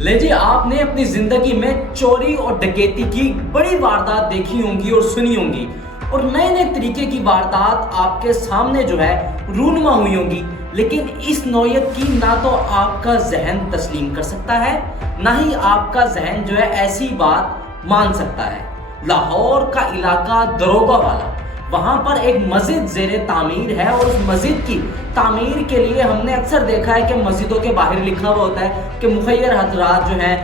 ले जी, आपने अपनी जिंदगी में चोरी और डकैती की बड़ी वारदात देखी होंगी और सुनी होंगी, और नए नए तरीके की वारदात आपके सामने जो है रूनुमा हुई होंगी। लेकिन इस नौयत की ना तो आपका जहन तस्लीम कर सकता है, ना ही आपका जहन जो है ऐसी बात मान सकता है। लाहौर का इलाका दरोगा वाला, वहाँ पर एक मस्जिद ज़ेरे तामीर है, और उस मस्जिद की तामीर के लिए हमने अक्सर देखा है कि मस्जिदों के बाहर लिखा हुआ होता है कि मुखय्यर हजरात जो है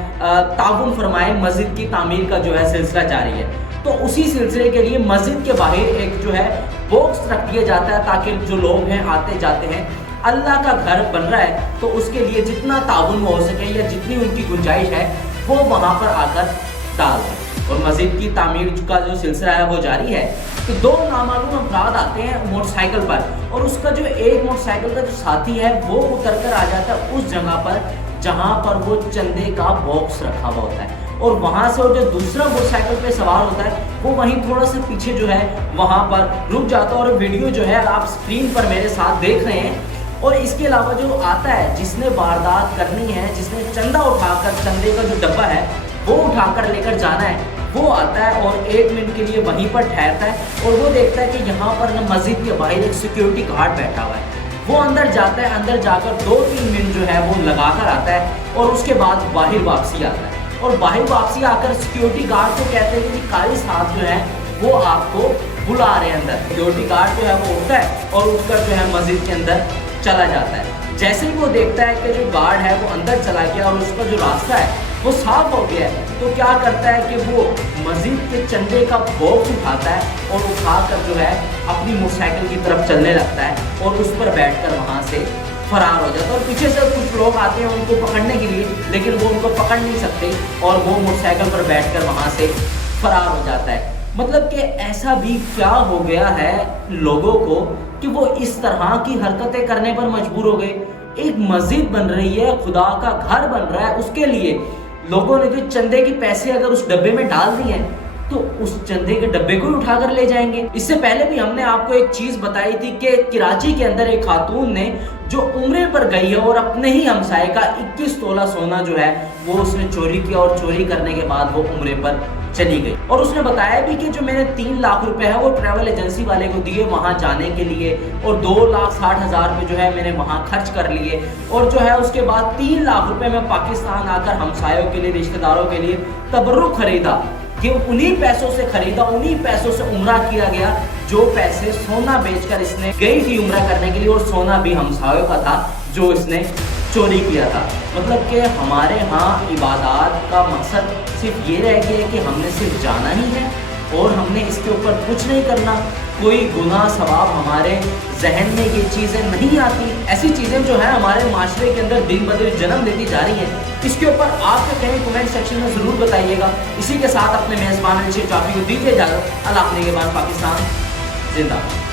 ताउन फरमाए, मस्जिद की तामीर का जो है सिलसिला जारी है। तो उसी सिलसिले के लिए मस्जिद के बाहर एक जो है बॉक्स रख दिया जाता है, ताकि जो लोग हैं आते जाते हैं, अल्लाह का घर बन रहा है तो उसके लिए जितना ताउन हो सके या जितनी उनकी गुंजाइश है वो वहाँ पर आकर डाल दें। और मस्जिद की तामीर का जो सिलसिला है वो जारी है। तो दो नामालूम अफराद आते हैं मोटरसाइकिल पर, और उसका जो एक मोटरसाइकिल का जो साथी है वो उतर कर आ जाता है उस जगह पर जहाँ पर वो चंदे का बॉक्स रखा हुआ होता है, और वहाँ से वो जो दूसरा मोटरसाइकिल पे सवार होता है वो वहीं थोड़ा सा पीछे जो है वहाँ पर रुक जाता है। और वीडियो जो है आप स्क्रीन पर मेरे साथ देख रहे हैं। और इसके अलावा जो आता है जिसने वारदात करनी है, जिसने चंदा उठाकर, चंदे का जो डब्बा है वो उठाकर लेकर जाना है, वो आता है और 1 मिनट के लिए वहीं पर ठहरता है, और वो देखता है कि यहाँ पर ना मस्जिद के बाहर एक सिक्योरिटी गार्ड बैठा हुआ है। वो अंदर जाता है, अंदर जाकर 2-3 मिनट जो है वो लगा कर आता है, और उसके बाद बाहर वापसी आता है। और बाहर वापसी आकर सिक्योरिटी गार्ड को कहते हैं कि कारी साहब जो है वो आपको बुला रहे हैं अंदर। सिक्योरिटी गार्ड जो है वो उठता है और उठकर जो है मस्जिद के अंदर चला जाता है। जैसे ही वो देखता है कि जो गार्ड है वो अंदर चला गया और उसका जो रास्ता है वो साफ हो गया है, तो क्या करता है कि वो मस्जिद के चंदे का बॉक्स उठाता है और उठाकर जो है अपनी मोटरसाइकिल की तरफ चलने लगता है, और उस पर बैठकर वहाँ से फरार हो जाता है। और पीछे से कुछ लोग आते हैं उनको पकड़ने के लिए, लेकिन वो उनको पकड़ नहीं सकते, और वो मोटरसाइकिल पर बैठकर वहाँ से फरार हो जाता है। मतलब कि ऐसा भी क्या हो गया है लोगों को कि वो इस तरह की हरकतें करने पर मजबूर हो गए। एक मस्जिद बन रही है, खुदा का घर बन रहा है, उसके लिए लोगों ने जो चंदे के पैसे अगर उस डब्बे में डाल दिए हैं तो उस चंदे के डब्बे को उठाकर ले जाएंगे। इससे पहले भी हमने आपको एक चीज बताई थी कि कराची के अंदर एक खातून ने जो उम्रे पर गई है और अपने ही हमसाये का 21 तोला सोना जो है वो उसने चोरी किया, और चोरी करने के बाद वो उम्रे पर चली गई। और उसने बताया भी कि जो मैंने 3 लाख रुपए है वो ट्रैवल एजेंसी वाले को दिए वहां जाने के लिए, और 2,60,000 रुपए जो है मैंने वहां खर्च कर लिए, और जो है उसके बाद 3 लाख रुपए मैं पाकिस्तान आकर हमसायों के लिए, रिश्तेदारों के लिए तबर्रुक खरीदा, कि उन्हीं पैसों से खरीदा, उन्हीं पैसों से उम्रा किया गया, जो पैसे सोना बेचकर इसने गई थी उम्रा करने के लिए, और सोना भी हमसायों का था जो इसने चोरी किया था। मतलब कि हमारे यहाँ इबादत का मकसद सिर्फ ये रह गया कि हमने सिर्फ जाना ही है और हमने इसके ऊपर कुछ नहीं करना। कोई गुनाह सवाब हमारे जहन में ये चीज़ें नहीं आती। ऐसी चीज़ें जो है हमारे माशरे के अंदर दिन ब दिन जन्म लेती जा रही हैं। इसके ऊपर आपके कहें कमेंट सेक्शन में ज़रूर बताइएगा। इसी के साथ अपने मेज़बान जाफी को दीजिए इजाज़त। अल्लाह अपने के बाद पाकिस्तान जिंदाबाद।